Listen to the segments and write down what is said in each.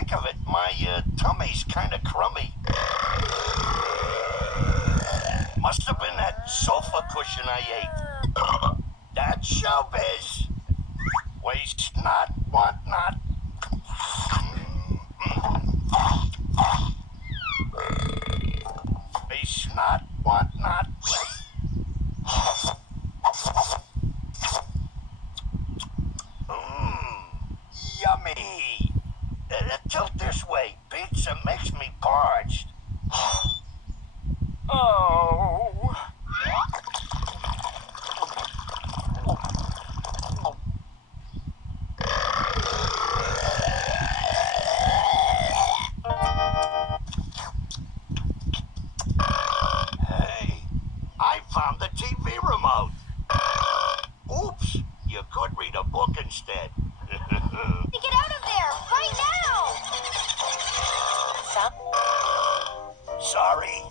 think of it, my tummy's kind of crummy. Must have been that sofa cushion I ate. That's showbiz. Waste not, want not. Waste not, want not. Yummy. Tilt this way. Pizza makes me parched. Oh. Hey, I found the TV remote. Oops, you could read a book instead. Get out of there, right now! Sorry.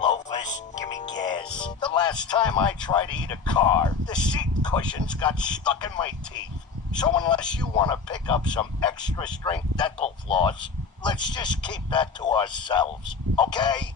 Loafers, give me gas. The last time I tried to eat a car, the seat cushions got stuck in my teeth. So unless you want to pick up some extra strength dental floss, let's just keep that to ourselves, okay?